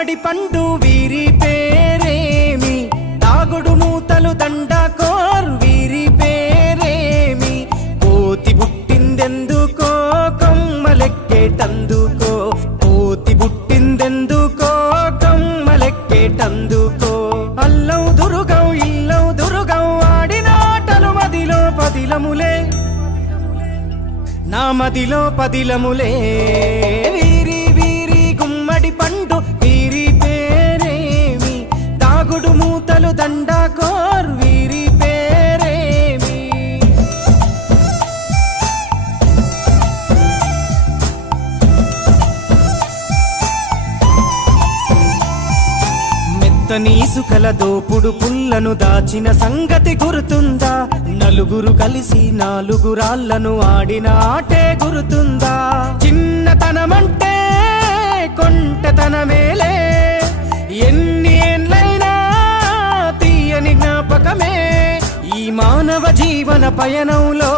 గుమ్మడి పండు వీరి పేరేమి, తాగుడు మూతలు దండకోర్ వీరి పేరేమి, కోతి పుట్టిందెందుకో కొమ్మలెక్కేటందుకో, కోతి పుట్టిందెందుకో కొమ్మలెక్కేటందుకో. అల్లౌ దురుగౌ ఇల్లౌ దురుగౌ ఆడినాటలు మదిలో పదిలములే, నా మదిలో పదిలములే. వీరి వీరి గుమ్మడి పండు వీరి పేరేమి, తాగుడు మూతలు దండకోర్ వీరి పేరేమి. మెత్తని ఇసుకల దోపుడు పుల్లను దాచిన సంగతి గుర్తుందా, నలుగురు కలిసి నాలుగురాళ్లను ఆడిన ఆటే గుర్తుందా. చిన్నతనమంటే కొంటతనమేలే, ఎన్ని ఏండ్లైనా తీయని జ్ఞాపకమే ఈ మానవ జీవన పయనంలో.